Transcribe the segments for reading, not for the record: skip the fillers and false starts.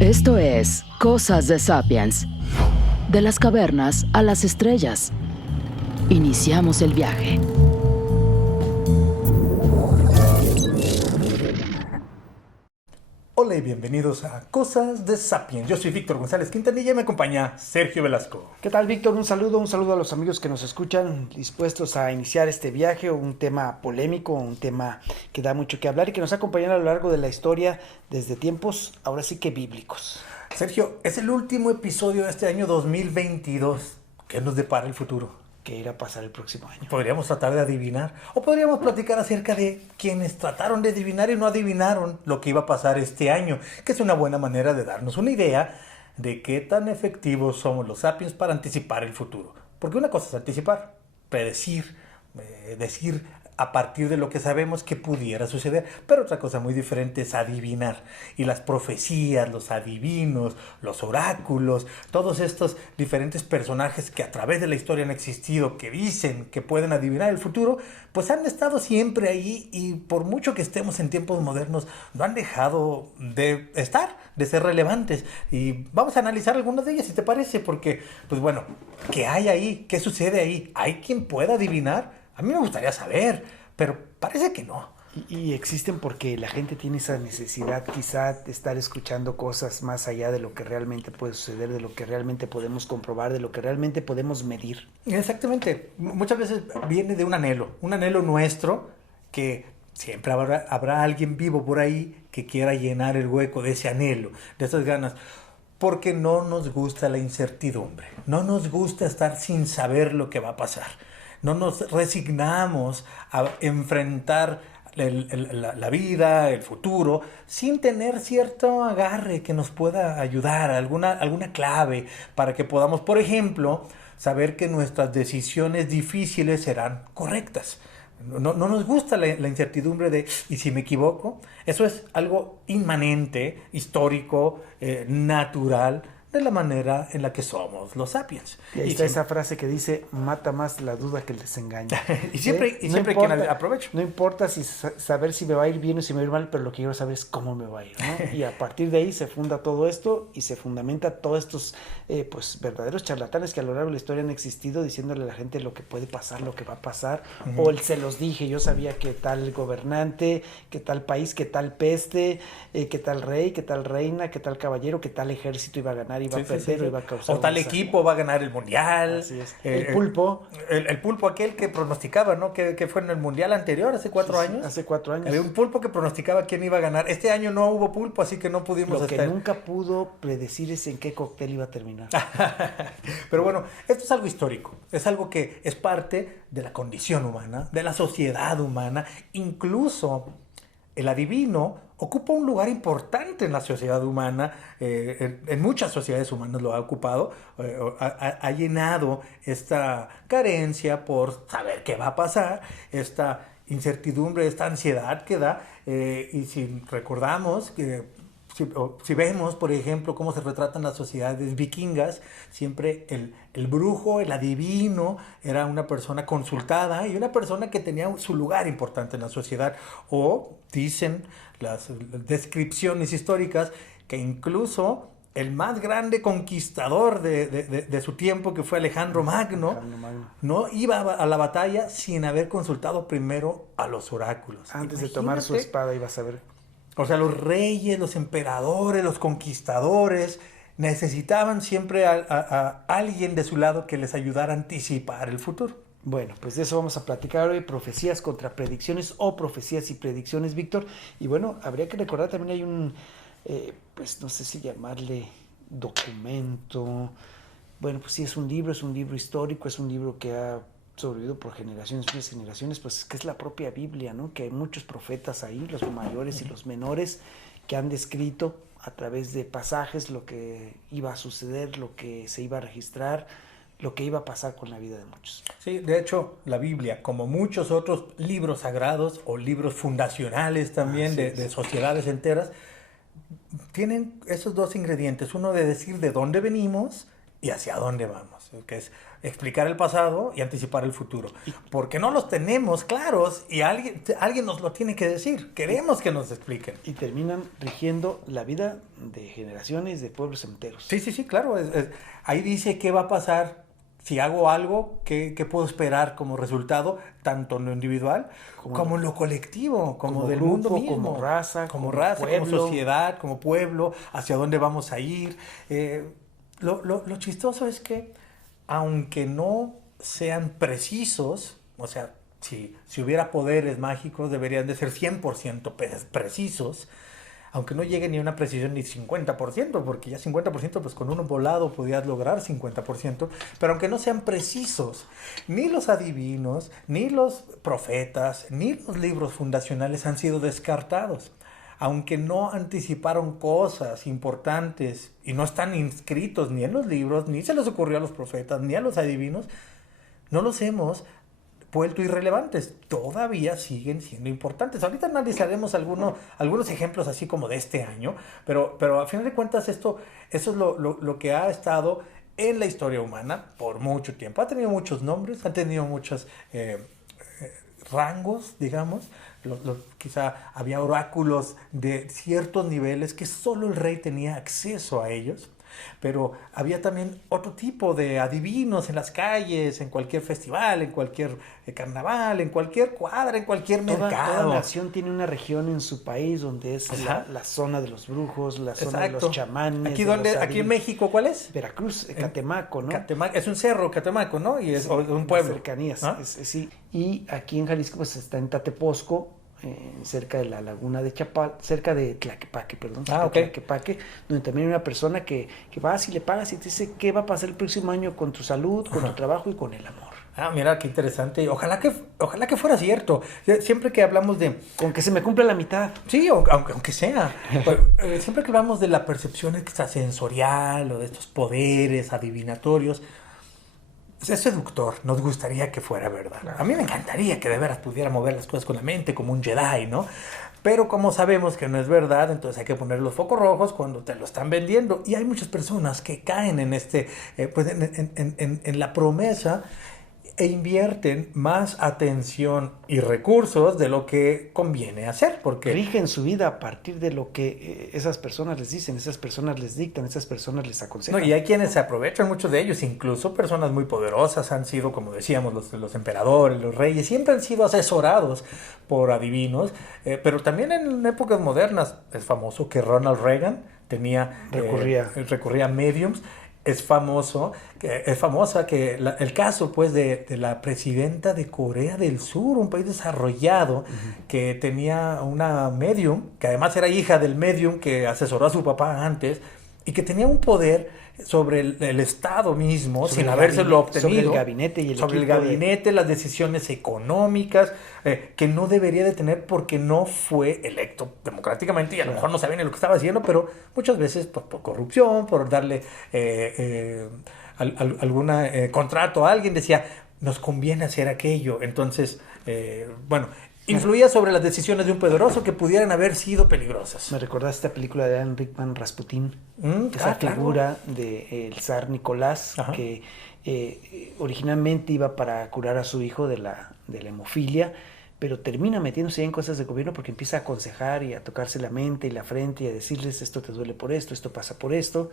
Esto es Cosas de Sapiens. De las cavernas a las estrellas. Iniciamos el viaje. Hola y bienvenidos a Cosas de Sapiens. Yo soy Víctor González Quintanilla y me acompaña Sergio Velasco. ¿Qué tal, Víctor? Un saludo a los amigos que nos escuchan, dispuestos a iniciar este viaje, un tema polémico, un tema que da mucho que hablar y que nos ha acompañado a lo largo de la historia desde tiempos, ahora sí que bíblicos. Sergio, es el último episodio de este año 2022. ¿Qué nos depara el futuro? ¿Qué irá a pasar el próximo año? Podríamos tratar de adivinar o podríamos platicar acerca de quienes trataron de adivinar y no adivinaron lo que iba a pasar este año, que es una buena manera de darnos una idea de qué tan efectivos somos los sapiens para anticipar el futuro. Porque una cosa es anticipar, predecir, decir a partir de lo que sabemos que pudiera suceder, pero otra cosa muy diferente es adivinar. Y las profecías, los adivinos, los oráculos, todos estos diferentes personajes que a través de la historia han existido, que dicen que pueden adivinar el futuro, pues han estado siempre ahí y por mucho que estemos en tiempos modernos, no han dejado de estar, de ser relevantes. Y vamos a analizar algunas de ellas, si te parece, porque, pues bueno, ¿qué hay ahí? ¿Qué sucede ahí? ¿Hay quien pueda adivinar? A mí me gustaría saber, pero parece que no. Y existen porque la gente tiene esa necesidad quizá de estar escuchando cosas más allá de lo que realmente puede suceder, de lo que realmente podemos comprobar, de lo que realmente podemos medir. Exactamente. Muchas veces viene de un anhelo nuestro, que siempre habrá alguien vivo por ahí que quiera llenar el hueco de ese anhelo, de esas ganas. Porque no nos gusta la incertidumbre, no nos gusta estar sin saber lo que va a pasar. No nos resignamos a enfrentar la vida, el futuro, sin tener cierto agarre que nos pueda ayudar, alguna clave para que podamos, por ejemplo, saber que nuestras decisiones difíciles serán correctas. No nos gusta la incertidumbre de, ¿y si me equivoco? Eso es algo inmanente, histórico, natural, de la manera en la que somos los sapiens. Y ahí está esa frase que dice, mata más la duda que el desengaño. y siempre quien aprovecho. No importa saber si me va a ir bien o si me va a ir mal, pero lo que quiero saber es cómo me va a ir, ¿no? Y a partir de ahí se funda todo esto y se fundamenta todos estos pues verdaderos charlatanes que a lo largo de la historia han existido diciéndole a la gente lo que puede pasar, lo que va a pasar, o el se los dije, yo sabía que tal gobernante, que tal país, que tal peste, que tal rey, que tal reina, que tal caballero, que tal ejército iba a ganar, iba a perder, iba a causar. O tal equipo va a ganar el mundial. Así es. El pulpo. El pulpo aquel que pronosticaba, ¿no? Que fue en el mundial anterior, hace 4 años. Hace 4 años. Había un pulpo que pronosticaba quién iba a ganar. Este año no hubo pulpo, así que no pudimos Lo que nunca pudo predecir es en qué cóctel iba a terminar. Pero bueno, esto es algo histórico. Es algo que es parte de la condición humana, de la sociedad humana. Incluso el adivino ocupa un lugar importante en la sociedad humana, en muchas sociedades humanas lo ha ocupado, ha llenado esta carencia por saber qué va a pasar, esta incertidumbre, esta ansiedad que da, y si recordamos que si vemos, por ejemplo, cómo se retratan las sociedades vikingas, siempre el brujo, el adivino, era una persona consultada y una persona que tenía su lugar importante en la sociedad. O dicen las descripciones históricas que incluso el más grande conquistador de su tiempo, que fue Alejandro Magno, no iba a la batalla sin haber consultado primero a los oráculos. Antes de tomar su espada iba a saber. O sea, los reyes, los emperadores, los conquistadores necesitaban siempre a alguien de su lado que les ayudara a anticipar el futuro. Bueno, pues de eso vamos a platicar hoy, profecías contra predicciones o profecías y predicciones, Víctor. Y bueno, habría que recordar también hay un, pues no sé si llamarle documento. Bueno, pues sí, es un libro histórico, es un libro que ha sobrevivido por generaciones, muchas generaciones, pues que es la propia Biblia, ¿no? Que hay muchos profetas ahí, los mayores y los menores, que han descrito a través de pasajes lo que iba a suceder, lo que se iba a registrar, lo que iba a pasar con la vida de muchos. Sí, de hecho, la Biblia, como muchos otros libros sagrados o libros fundacionales también de sociedades enteras, tienen esos dos ingredientes, uno de decir de dónde venimos y hacia dónde vamos, que es explicar el pasado y anticipar el futuro, porque no los tenemos claros y alguien nos lo tiene que decir, queremos que nos expliquen. Y terminan rigiendo la vida de generaciones, de pueblos enteros. Sí, claro, ahí dice qué va a pasar si hago algo, qué puedo esperar como resultado, tanto en lo individual como en lo colectivo, como del grupo, mundo mismo. como como sociedad, como pueblo, hacia dónde vamos a ir. Lo chistoso es que, aunque no sean precisos, o sea, si hubiera poderes mágicos, deberían de ser 100% precisos, aunque no llegue ni a una precisión ni 50%, porque ya 50%, pues con uno volado podías lograr 50%, pero aunque no sean precisos, ni los adivinos, ni los profetas, ni los libros fundacionales han sido descartados. Aunque no anticiparon cosas importantes y no están inscritos ni en los libros, ni se les ocurrió a los profetas, ni a los adivinos, no los hemos vuelto irrelevantes. Todavía siguen siendo importantes. Ahorita analizaremos algunos ejemplos así como de este año, pero a final de cuentas eso es lo que ha estado en la historia humana por mucho tiempo. Ha tenido muchos nombres, ha tenido muchos rangos, digamos. Quizá había oráculos de ciertos niveles que solo el rey tenía acceso a ellos, pero había también otro tipo de adivinos en las calles, en cualquier festival, en cualquier carnaval, en cualquier cuadra, en cualquier mercado. Toda nación tiene una región en su país donde es la zona de los brujos, la zona de los chamanes. Aquí en México, ¿cuál es? Veracruz, Catemaco, ¿no? Es un cerro, Catemaco, ¿no? Y es un pueblo. Cercanías, ¿Ah? Sí. Y aquí en Jalisco pues está en Tateposco, cerca de la laguna de Chapal, cerca de Tlaquepaque, Tlaquepaque, donde también hay una persona que vas y le pagas y te dice qué va a pasar el próximo año con tu salud, con tu trabajo y con el amor. Mira, qué interesante. Ojalá que fuera cierto. Siempre que hablamos de... Con que se me cumpla la mitad. Sí, aunque sea. Siempre que hablamos de la percepción extrasensorial o de estos poderes adivinatorios, es seductor, nos gustaría que fuera verdad. Claro. A mí me encantaría que de veras pudiera mover las cosas con la mente como un Jedi, ¿no? Pero como sabemos que no es verdad, entonces hay que poner los focos rojos cuando te lo están vendiendo. Y hay muchas personas que caen en en la promesa e invierten más atención y recursos de lo que conviene hacer, porque rigen su vida a partir de lo que esas personas les dicen, esas personas les dictan, esas personas les aconsejan. No, y hay quienes se aprovechan, muchos de ellos, incluso personas muy poderosas han sido, como decíamos, los emperadores, los reyes, siempre han sido asesorados por adivinos, pero también en épocas modernas es famoso que Ronald Reagan recurría a mediums. Es famosa el caso pues de la presidenta de Corea del Sur, un país desarrollado, que tenía una medium, que además era hija del medium que asesoró a su papá antes, y que tenía un poder sobre el Estado mismo, sin habérselo obtenido. Sobre el gabinete y el gabinete, las decisiones económicas, que no debería de tener porque no fue electo democráticamente y a lo mejor no sabía ni lo que estaba haciendo, pero muchas veces por corrupción, por darle algún contrato a alguien, decía, nos conviene hacer aquello. Entonces, influía sobre las decisiones de un poderoso que pudieran haber sido peligrosas. Me recordaste esta película de Alan Rickman, Rasputín, esa figura del zar Nicolás, que originalmente iba para curar a su hijo de la hemofilia, pero termina metiéndose en cosas de gobierno porque empieza a aconsejar y a tocarse la mente y la frente y a decirles esto te duele por esto pasa por esto.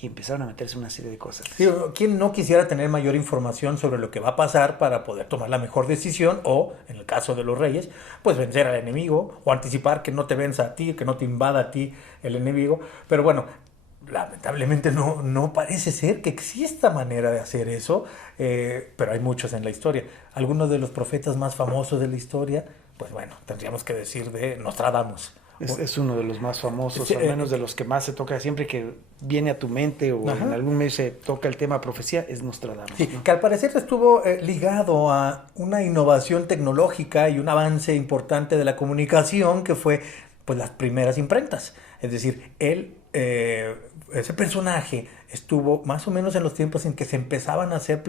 Y empezaron a meterse una serie de cosas. Sí, ¿quién no quisiera tener mayor información sobre lo que va a pasar para poder tomar la mejor decisión? O, en el caso de los reyes, pues vencer al enemigo o anticipar que no te venza a ti, que no te invada a ti el enemigo. Pero bueno, lamentablemente no parece ser que exista manera de hacer eso, pero hay muchos en la historia. Algunos de los profetas más famosos de la historia, pues bueno, tendríamos que decir de Nostradamus. Es uno de los más famosos, al menos de los que más se toca, siempre que viene a tu mente o en algún mes se toca el tema profecía, es Nostradamus. Sí, ¿no? Que al parecer estuvo ligado a una innovación tecnológica y un avance importante de la comunicación que fue pues las primeras imprentas. Es decir, ese personaje estuvo más o menos en los tiempos en que se empezaban a hacer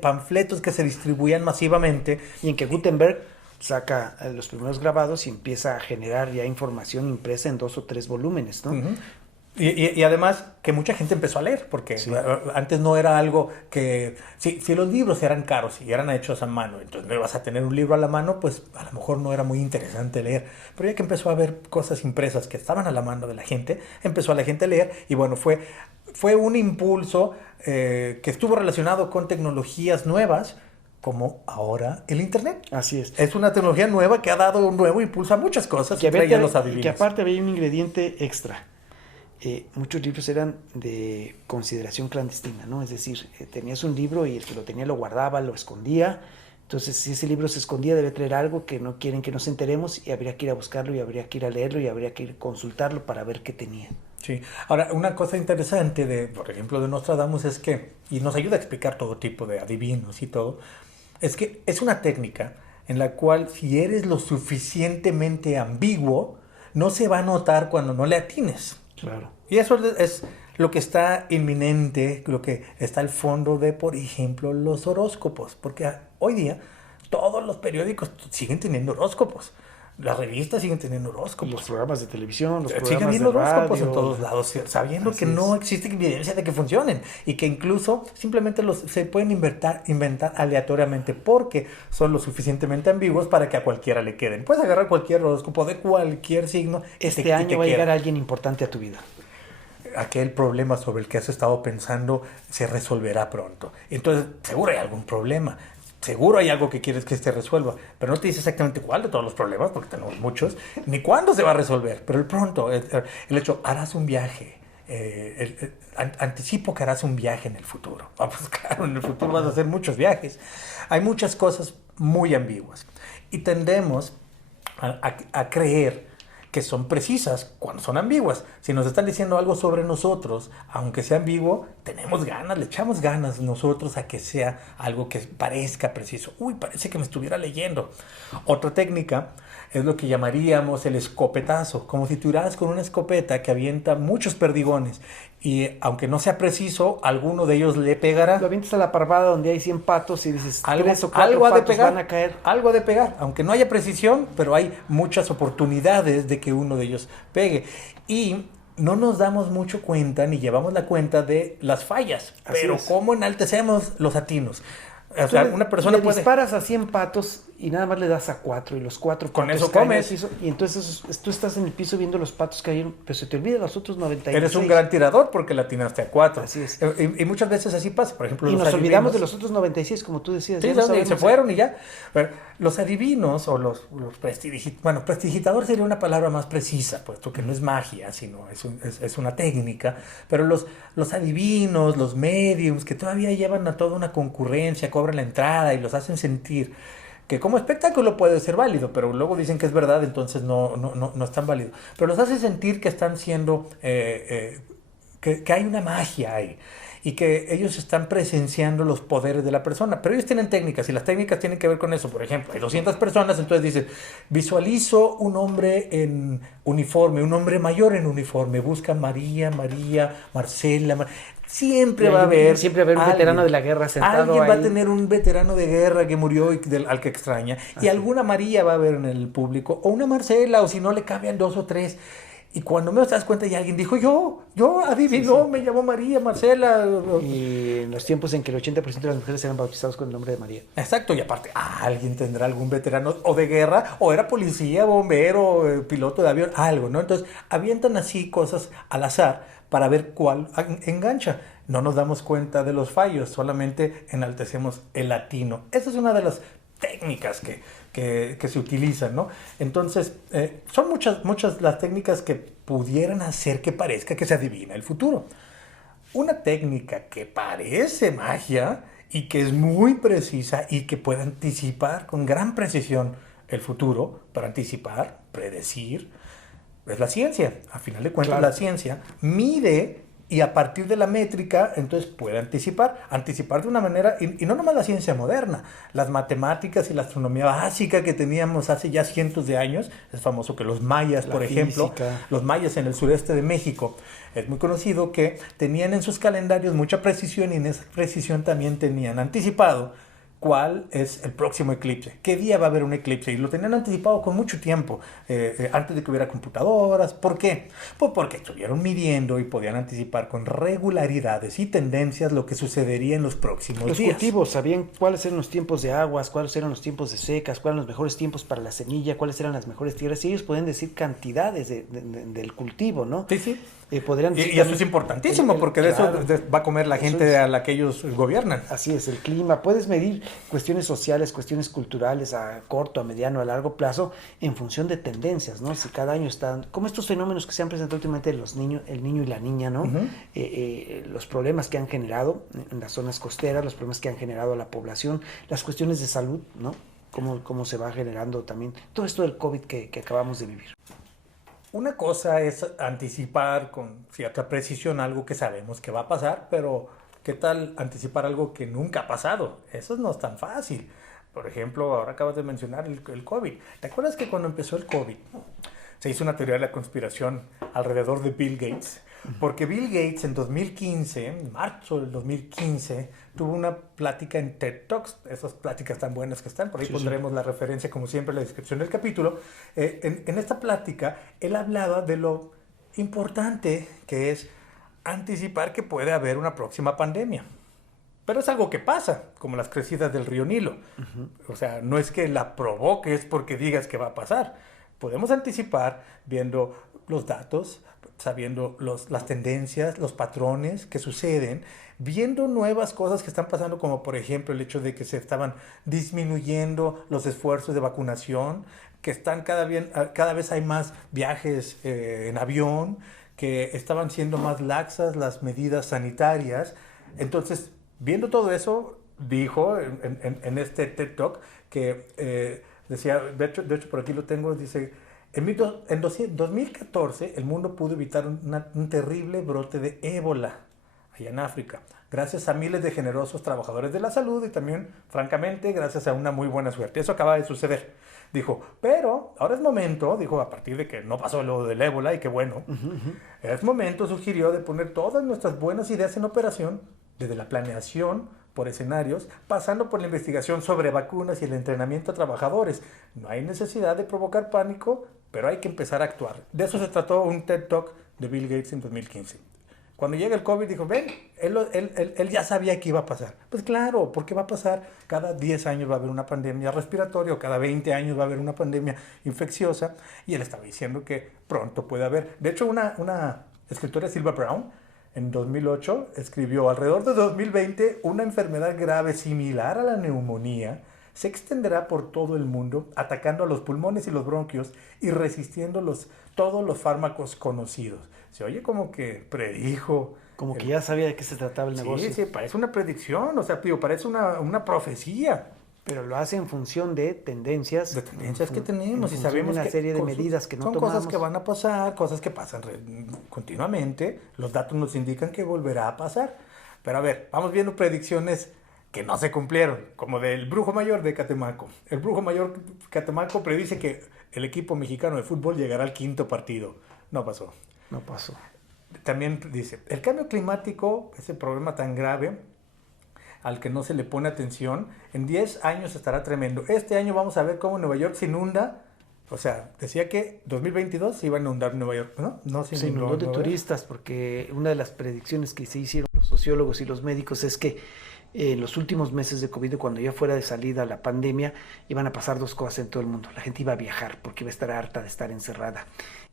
panfletos que se distribuían masivamente. Y en que Gutenberg saca los primeros grabados y empieza a generar ya información impresa en 2 o 3 volúmenes, ¿no? Y además que mucha gente empezó a leer, porque antes no era algo que... Si los libros eran caros y eran hechos a mano, entonces no ibas a tener un libro a la mano, pues a lo mejor no era muy interesante leer. Pero ya que empezó a haber cosas impresas que estaban a la mano de la gente, empezó a la gente a leer y bueno, fue un impulso que estuvo relacionado con tecnologías nuevas, como ahora el Internet. Así es. Es una tecnología nueva que ha dado un nuevo impulso a muchas cosas Que, entre ellas los y adivinos. que aparte había un ingrediente extra. Muchos libros eran de consideración clandestina, ¿no? Es decir, tenías un libro y el que lo tenía lo guardaba, lo escondía. Entonces, si ese libro se escondía, debe traer algo que no quieren que nos enteremos y habría que ir a buscarlo y habría que ir a leerlo y habría que ir a consultarlo para ver qué tenía. Sí. Ahora, una cosa interesante por ejemplo, de Nostradamus es que, y nos ayuda a explicar todo tipo de adivinos y todo, es que es una técnica en la cual si eres lo suficientemente ambiguo, no se va a notar cuando no le atines. Claro. Y eso es lo que está inminente, lo que está al fondo de, por ejemplo, los horóscopos. Porque hoy día todos los periódicos siguen teniendo horóscopos. Las revistas siguen teniendo horóscopos. Los programas de televisión, los siguen programas habiendo de horóscopos radio. en todos lados, sabiendo Así que no existe evidencia de que funcionen y que incluso simplemente se pueden inventar aleatoriamente porque son lo suficientemente ambiguos para que a cualquiera le queden. Puedes agarrar cualquier horóscopo de cualquier signo. Este año va a llegar alguien importante a tu vida. Aquel problema sobre el que has estado pensando se resolverá pronto. Entonces, seguro hay algún problema. Seguro hay algo que quieres que se resuelva, pero no te dice exactamente cuál de todos los problemas, porque tenemos muchos, ni cuándo se va a resolver. Pero el pronto, el hecho, harás un viaje. Anticipo que harás un viaje en el futuro. Pues claro, en el futuro vas a hacer muchos viajes. Hay muchas cosas muy ambiguas y tendemos a creer que son precisas cuando son ambiguas. Si nos están diciendo algo sobre nosotros, aunque sea ambiguo, tenemos ganas, le echamos ganas nosotros a que sea algo que parezca preciso. Uy, parece que me estuviera leyendo. Otra técnica es lo que llamaríamos el escopetazo, como si tiraras con una escopeta que avienta muchos perdigones y aunque no sea preciso, alguno de ellos le pegará. Lo avientas a la parvada donde hay 100 patos y dices, Algo 3 o 4 ha de patos pegar, van a caer. algo ha de pegar, aunque no haya precisión, pero hay muchas oportunidades de que uno de ellos pegue. Y no nos damos mucho cuenta, ni llevamos la cuenta de las fallas. Así Pero es. ¿cómo enaltecemos los atinos? O sea, una persona le puede... disparas a 100 patos y nada más le das a 4 y los 4 Con patos eso caen comes. al piso, y entonces tú estás en el piso viendo los patos caer, pero se te olvidan los otros 96. Eres un gran tirador porque le atinaste a 4. Así es. Y muchas veces así pasa. Por ejemplo, Y los nos olvidamos de adivinos. los otros 96, como tú decías. Sí, ya no y sabemos. se fueron y ya. Pero los adivinos o los bueno, prestidigitador sería una palabra más precisa, puesto que no es magia, sino es una técnica. Pero los adivinos, los mediums, que todavía llevan a toda una concurrencia, cobran la entrada y los hacen sentir que como espectáculo puede ser válido, pero luego dicen que es verdad, entonces no es tan válido. Pero los hace sentir que están siendo, que hay una magia ahí y que ellos están presenciando los poderes de la persona. Pero ellos tienen técnicas y las técnicas tienen que ver con eso. Por ejemplo, hay 200 personas, entonces dicen, visualizo un hombre en uniforme, un hombre mayor en uniforme, busca María, Marcela. Siempre va a haber un veterano de la guerra sentado alguien va ahí. a tener un veterano de guerra que murió y al que extraña. Y alguna María va a haber en el público, o una Marcela, o si no le cambian 2 o 3. Y cuando menos te das cuenta, ya alguien dijo, yo adivinó, me llamó María, Marcela. Y en los tiempos en que el 80% de las mujeres eran bautizados con el nombre de María. Exacto, y aparte, alguien tendrá algún veterano o de guerra, o era policía, bombero, piloto de avión, algo, ¿no? Entonces, avientan así cosas al azar para ver cuál engancha. No nos damos cuenta de los fallos, solamente enaltecemos el latino. Esa es una de las técnicas que se utilizan, ¿no? Entonces, son muchas las técnicas que pudieran hacer que parezca que se adivina el futuro. Una técnica que parece magia y que es muy precisa y que puede anticipar con gran precisión el futuro, para anticipar, predecir, es la ciencia. A final de cuentas, Claro. La ciencia mide y a partir de la métrica, entonces puede anticipar de una manera, y no nomás la ciencia moderna, las matemáticas y la astronomía básica que teníamos hace ya cientos de años. Es famoso que los mayas, por ejemplo, los mayas en el sureste de México, es muy conocido que tenían en sus calendarios mucha precisión y en esa precisión también tenían anticipado cuál es el próximo eclipse, qué día va a haber un eclipse, y lo tenían anticipado con mucho tiempo, antes de que hubiera computadoras. ¿Por qué? Pues porque estuvieron midiendo y podían anticipar con regularidades y tendencias lo que sucedería en los próximos Los días. cultivos sabían cuáles eran los tiempos de aguas, cuáles eran los tiempos de secas, cuáles eran los mejores tiempos para la semilla, cuáles eran las mejores tierras, y ellos podían decir cantidades del cultivo, ¿no? Sí, sí. Podrían Y decir eso es importantísimo, porque de claro, eso va a comer la gente a la que ellos gobiernan. Así es, el clima. Puedes medir cuestiones sociales, cuestiones culturales a corto, a mediano, a largo plazo en función de tendencias, ¿no? Si cada año están, como estos fenómenos que se han presentado últimamente los niños, el niño y la niña, ¿no? Los problemas que han generado en las zonas costeras, los problemas que han generado a la población, las cuestiones de salud, ¿no? Cómo se va generando también todo esto del COVID que acabamos de vivir. Una cosa es anticipar con cierta precisión algo que sabemos que va a pasar, pero ¿qué tal anticipar algo que nunca ha pasado? Eso no es tan fácil. Por ejemplo, ahora acabas de mencionar el COVID. ¿Te acuerdas que cuando empezó el COVID se hizo una teoría de la conspiración alrededor de Bill Gates? Porque Bill Gates en 2015, en marzo del 2015, tuvo una plática en TED Talks, esas pláticas tan buenas que están, por ahí pondremos la referencia como siempre en la descripción del capítulo. En esta plática él hablaba de lo importante que es anticipar que puede haber una próxima pandemia. Pero es algo que pasa, como las crecidas del río Nilo. O sea, no es que la provoques porque digas que va a pasar. Podemos anticipar viendo los datos, sabiendo las tendencias, los patrones que suceden, viendo nuevas cosas que están pasando, como por ejemplo el hecho de que se estaban disminuyendo los esfuerzos de vacunación, que están cada vez hay más viajes en avión, que estaban siendo más laxas las medidas sanitarias. Entonces, viendo todo eso, dijo en este TED Talk que decía, de hecho por aquí lo tengo, dice: en 2014 el mundo pudo evitar un terrible brote de ébola allá en África, gracias a miles de generosos trabajadores de la salud y también, francamente, gracias a una muy buena suerte. Eso acaba de suceder. Dijo, pero ahora es momento, dijo, a partir de que no pasó lo del ébola, y qué bueno, es momento, sugirió, de poner todas nuestras buenas ideas en operación, desde la planeación por escenarios, pasando por la investigación sobre vacunas y el entrenamiento a trabajadores. No hay necesidad de provocar pánico, pero hay que empezar a actuar. De eso se trató un TED Talk de Bill Gates en 2015. Cuando llega el COVID, dijo, ven, él ya sabía que iba a pasar. Pues claro, porque va a pasar. Cada 10 años va a haber una pandemia respiratoria, o cada 20 años va a haber una pandemia infecciosa, y él estaba diciendo que pronto puede haber. De hecho, una escritora, Sylvia Browne, en 2008 escribió: alrededor de 2020, una enfermedad grave similar a la neumonía se extenderá por todo el mundo, atacando a los pulmones y los bronquios y resistiendo todos los fármacos conocidos. Se oye como que predijo. Como que ya sabía de qué se trataba el negocio. Sí, parece una predicción, o sea, parece una profecía. Pero lo hace en función de tendencias. De tendencias que tenemos, y sabemos una que serie de medidas que no son tomamos. Cosas que van a pasar, cosas que pasan continuamente. Los datos nos indican que volverá a pasar. Pero a ver, vamos viendo predicciones que no se cumplieron, como del Brujo Mayor de Catemaco. El Brujo Mayor de Catemaco predice que el equipo mexicano de fútbol llegará al 5º partido. No pasó. No pasó. También dice, el cambio climático, ese problema tan grave al que no se le pone atención, en 10 años estará tremendo. Este año vamos a ver cómo Nueva York se inunda. O sea, decía que 2022 se iba a inundar Nueva York, ¿no? No se inundó de turistas, porque una de las predicciones que se hicieron los sociólogos y los médicos es que en los últimos meses de COVID, cuando ya fuera de salida la pandemia, iban a pasar dos cosas en todo el mundo. La gente iba a viajar porque iba a estar harta de estar encerrada.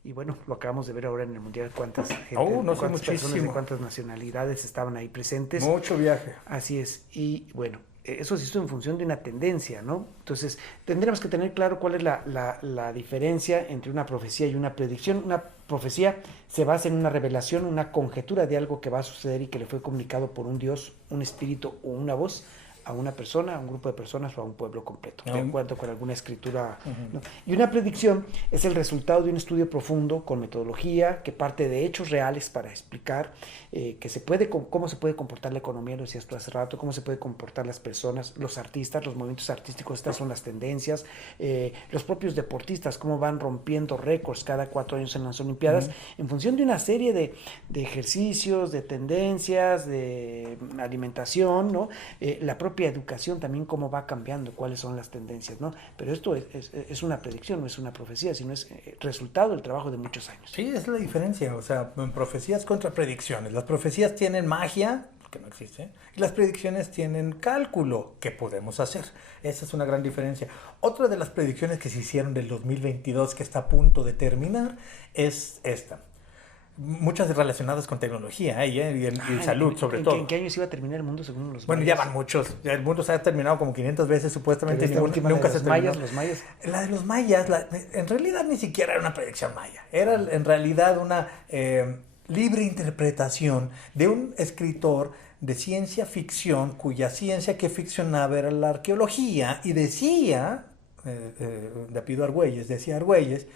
Y bueno, lo acabamos de ver ahora en el Mundial, cuántas personas de cuántas nacionalidades estaban ahí presentes. Mucho viaje. Así es. Y bueno, eso se hizo en función de una tendencia, ¿no? Entonces, tendríamos que tener claro cuál es la diferencia entre una profecía y una predicción. Una profecía se basa en una revelación, una conjetura de algo que va a suceder y que le fue comunicado por un Dios, un espíritu o una voz a una persona, a un grupo de personas o a un pueblo completo, de acuerdo con alguna escritura. ¿No? Y una predicción es el resultado de un estudio profundo con metodología que parte de hechos reales para explicar cómo se puede comportar la economía, lo decías tú hace rato, cómo se puede comportar las personas, los artistas, los movimientos artísticos. Estas son las tendencias, los propios deportistas, cómo van rompiendo récords cada 4 años en las Olimpiadas, en función de una serie de ejercicios, de tendencias, de alimentación, ¿no? La propia propia educación también cómo va cambiando, cuáles son las tendencias, ¿no? Pero esto es una predicción, no es una profecía, sino es resultado del trabajo de muchos años. Sí, esa es la diferencia, o sea, profecías contra predicciones. Las profecías tienen magia, que no existe, y las predicciones tienen cálculo, que podemos hacer. Esa es una gran diferencia. Otra de las predicciones que se hicieron del 2022, que está a punto de terminar, es esta. Muchas relacionadas con tecnología y salud, sobre todo. ¿En qué año se iba a terminar el mundo según los Bueno, mayas? ya van muchos. El mundo se ha terminado como 500 veces, supuestamente. Pero Nunca se terminó. Los mayas. La de los mayas, en realidad ni siquiera era una predicción maya. Era en realidad una libre interpretación de un escritor de ciencia ficción, cuya ciencia que ficcionaba era la arqueología, y decía, de apellido Argüelles, decía Argüelles,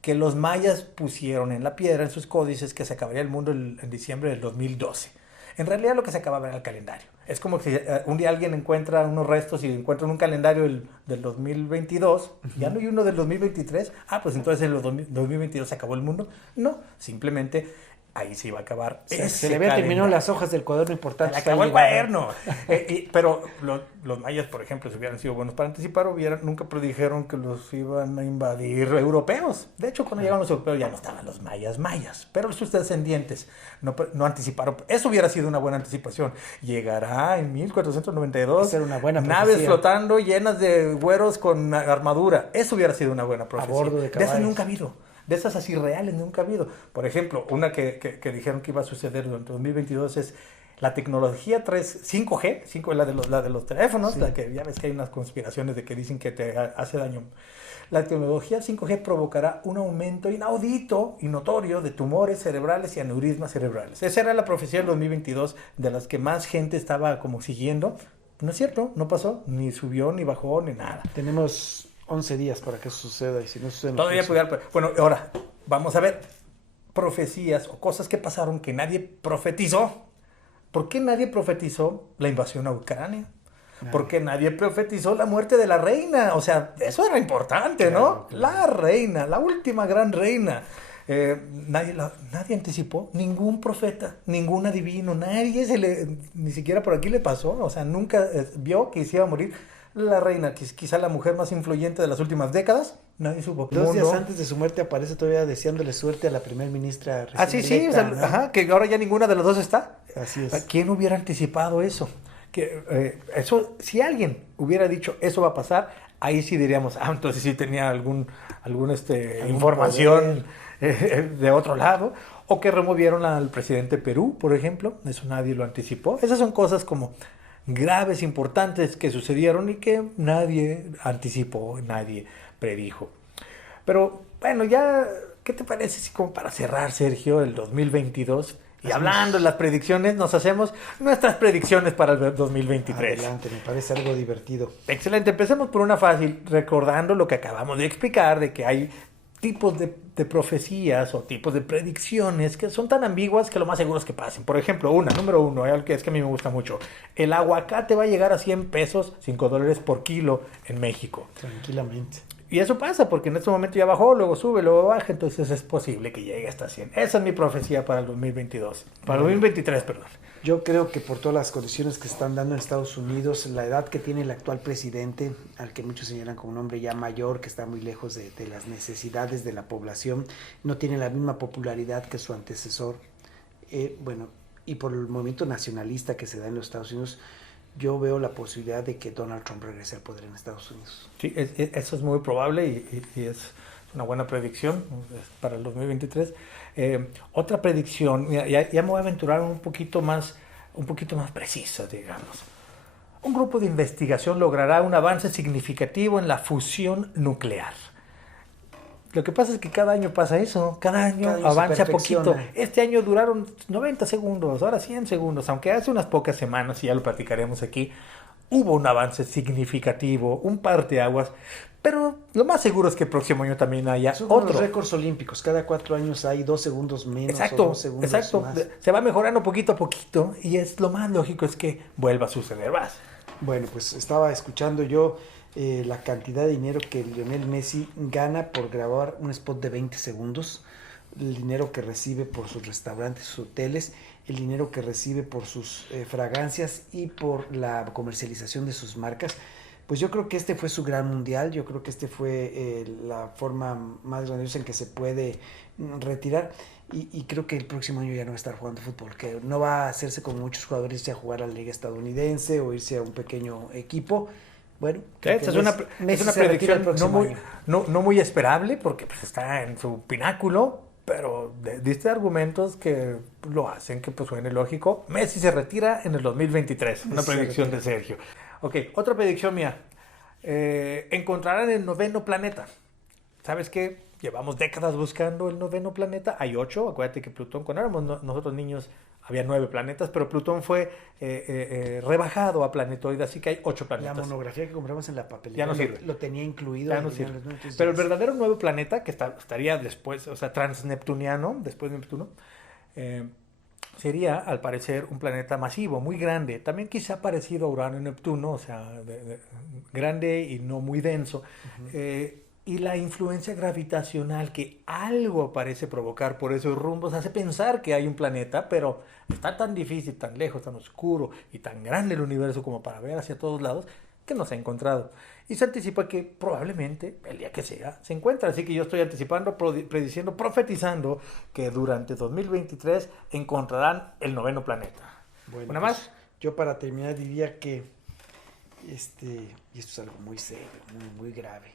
que los mayas pusieron en la piedra, en sus códices, que se acabaría el mundo en diciembre del 2012. En realidad lo que se acababa era el calendario. Es como si un día alguien encuentra unos restos y encuentra un calendario del 2022, ya no hay uno del 2023, pues entonces en el 2022 se acabó el mundo. No, simplemente ahí se iba a acabar. Se le habían terminado las hojas del cuaderno importante. Se acabó el cuaderno. Pero los mayas, por ejemplo, si hubieran sido buenos para anticipar, nunca predijeron que los iban a invadir europeos. De hecho, cuando llegaron los europeos ya no estaban los mayas. Pero sus descendientes no anticiparon. Eso hubiera sido una buena anticipación. Llegará en 1492 una buena naves flotando llenas de güeros con armadura. Eso hubiera sido una buena profecía. A bordo de caballos. De eso nunca ha habido. De esas así reales nunca ha habido. Por ejemplo, una que dijeron que iba a suceder durante 2022 es la tecnología 5G, la de los teléfonos, sí. La que ya ves que hay unas conspiraciones de que dicen que te hace daño. La tecnología 5G provocará un aumento inaudito y notorio de tumores cerebrales y aneurismas cerebrales. Esa era la profecía del 2022, de las que más gente estaba como siguiendo. No es cierto, no pasó, ni subió, ni bajó, ni nada. Tenemos 11 días para que eso suceda, y si no sucede... Todavía puede haber... Bueno, ahora, vamos a ver profecías o cosas que pasaron que nadie profetizó. ¿Por qué nadie profetizó la invasión a Ucrania? ¿Por qué nadie profetizó la muerte de la reina? O sea, eso era importante, ¿no? Claro. La reina, la última gran reina. Nadie anticipó, ningún profeta, ningún adivino, ni siquiera por aquí le pasó, o sea, nunca vio que se iba a morir la reina, quizá la mujer más influyente de las últimas décadas. Nadie supo. 2 días antes de su muerte aparece todavía deseándole suerte a la primer ministra recién electa, o sea, ¿no? Ajá, que ahora ya ninguna de las dos está. Así es. ¿Quién hubiera anticipado eso? Eso, si alguien hubiera dicho eso va a pasar, ahí sí diríamos, entonces sí tenía algún información de otro lado. O que removieron al presidente de Perú, por ejemplo. Eso nadie lo anticipó. Esas son cosas como graves, importantes que sucedieron y que nadie anticipó, nadie predijo. Pero bueno, ya, ¿qué te parece si como para cerrar, Sergio, el 2022? Y hablando de las predicciones, nos hacemos nuestras predicciones para el 2023. Adelante, me parece algo divertido. Excelente, empecemos por una fácil, recordando lo que acabamos de explicar, de que hay tipos de profecías o tipos de predicciones que son tan ambiguas que lo más seguro es que pasen. Por ejemplo, número uno, algo que es que a mí me gusta mucho. El aguacate va a llegar a 100 pesos, $5 por kilo en México. Tranquilamente. Y eso pasa porque en este momento ya bajó, luego sube, luego baja, entonces es posible que llegue hasta 100. Esa es mi profecía para el 2022. Para el 2023, perdón. Yo creo que por todas las condiciones que se están dando en Estados Unidos, la edad que tiene el actual presidente, al que muchos señalan como un hombre ya mayor, que está muy lejos de las necesidades de la población, no tiene la misma popularidad que su antecesor. Y por el movimiento nacionalista que se da en los Estados Unidos, yo veo la posibilidad de que Donald Trump regrese al poder en Estados Unidos. Sí, eso es muy probable y es una buena predicción para el 2023. Otra predicción, ya me voy a aventurar un poquito más precisa, digamos. Un grupo de investigación logrará un avance significativo en la fusión nuclear. Lo que pasa es que cada año pasa eso, cada año avanza poquito. Este año duraron 90 segundos, ahora 100 segundos, aunque hace unas pocas semanas, y ya lo platicaremos aquí, hubo un avance significativo, un parteaguas, pero lo más seguro es que el próximo año también haya Son otro. Los récords olímpicos, cada 4 años hay 2 segundos menos o 2 segundos más. Se va mejorando poquito a poquito y es lo más lógico es que vuelva a suceder más. Bueno, pues estaba escuchando yo la cantidad de dinero que Lionel Messi gana por grabar un spot de 20 segundos. el dinero que recibe por sus restaurantes, sus hoteles, el dinero que recibe por sus fragancias y por la comercialización de sus marcas. Pues yo creo que este fue su gran mundial, yo creo que este fue la forma más grandiosa en que se puede retirar y creo que el próximo año ya no va a estar jugando fútbol, que no va a hacerse como muchos jugadores, irse a jugar a la liga estadounidense o irse a un pequeño equipo. Bueno, es una predicción no muy esperable porque pues, está en su pináculo, pero diste argumentos que lo hacen que pues suene lógico. Messi se retira en el 2023, una predicción de Sergio. Ok, otra predicción mía. Encontrarán el 9º planeta. ¿Sabes qué? Llevamos décadas buscando el 9º planeta. Hay 8. Acuérdate que Plutón, cuando éramos nosotros niños, había 9 planetas, pero Plutón fue rebajado a planetoide, así que hay 8 planetas. La monografía que compramos en la papelera ya no sirve. Lo tenía incluido. Ya no sirve. Pero el verdadero nuevo planeta, que estaría después, o sea, transneptuniano, después de Neptuno, sería, al parecer, un planeta masivo, muy grande. También quizá parecido a Urano y Neptuno, o sea, grande y no muy denso. Uh-huh. Y la influencia gravitacional que algo parece provocar por esos rumbos hace pensar que hay un planeta, pero está tan difícil, tan lejos, tan oscuro y tan grande el universo como para ver hacia todos lados que no se ha encontrado. Y se anticipa que probablemente el día que sea se encuentra. Así que yo estoy anticipando, prediciendo, profetizando que durante 2023 encontrarán el 9º planeta. Bueno, ¿Una más? Yo para terminar diría que y esto es algo muy serio, muy grave,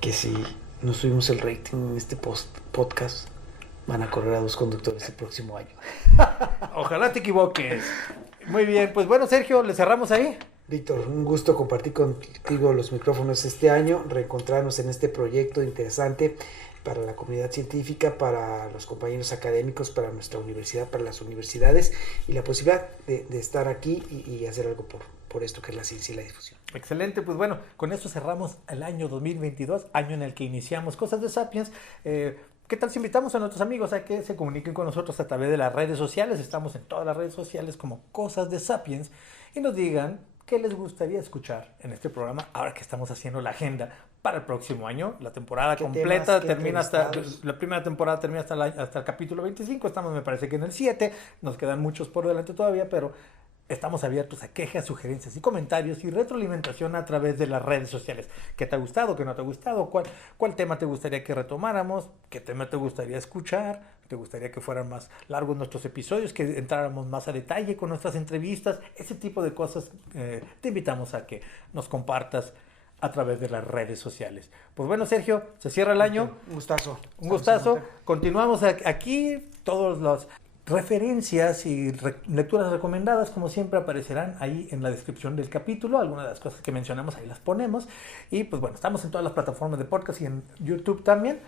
que si no subimos el rating en este podcast, van a correr a 2 conductores el próximo año. Ojalá te equivoques. Muy bien, pues bueno, Sergio, ¿le cerramos ahí? Víctor, un gusto compartir contigo los micrófonos este año, reencontrarnos en este proyecto interesante para la comunidad científica, para los compañeros académicos, para nuestra universidad, para las universidades y la posibilidad de estar aquí y hacer algo por esto que es la ciencia y la difusión. Excelente, pues bueno, con esto cerramos el año 2022, año en el que iniciamos Cosas de Sapiens. ¿Qué tal si invitamos a nuestros amigos a que se comuniquen con nosotros a través de las redes sociales? Estamos en todas las redes sociales como Cosas de Sapiens y nos digan qué les gustaría escuchar en este programa ahora que estamos haciendo la agenda para el próximo año. La temporada completa termina la primera temporada termina hasta el capítulo 25. Estamos, me parece que en el 7. Nos quedan muchos por delante todavía, pero estamos abiertos a quejas, sugerencias y comentarios y retroalimentación a través de las redes sociales. ¿Qué te ha gustado? ¿Qué no te ha gustado? ¿Cuál tema te gustaría que retomáramos? ¿Qué tema te gustaría escuchar? ¿Te gustaría que fueran más largos nuestros episodios? ¿Que entráramos más a detalle con nuestras entrevistas? Ese tipo de cosas te invitamos a que nos compartas a través de las redes sociales. Pues bueno, Sergio, se cierra el año. Un gustazo. Un gustazo. Continuamos aquí. Todos los referencias y lecturas recomendadas, como siempre, aparecerán ahí en la descripción del capítulo. Algunas de las cosas que mencionamos ahí las ponemos. Y pues bueno, estamos en todas las plataformas de podcast y en YouTube también.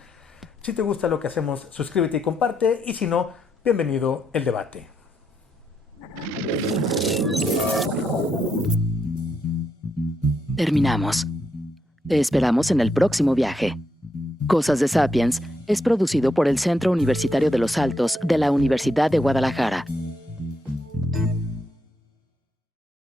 Si te gusta lo que hacemos, suscríbete y comparte. Y si no, bienvenido el debate. Terminamos. Te esperamos en el próximo viaje. Cosas de Sapiens es producido por el Centro Universitario de los Altos de la Universidad de Guadalajara.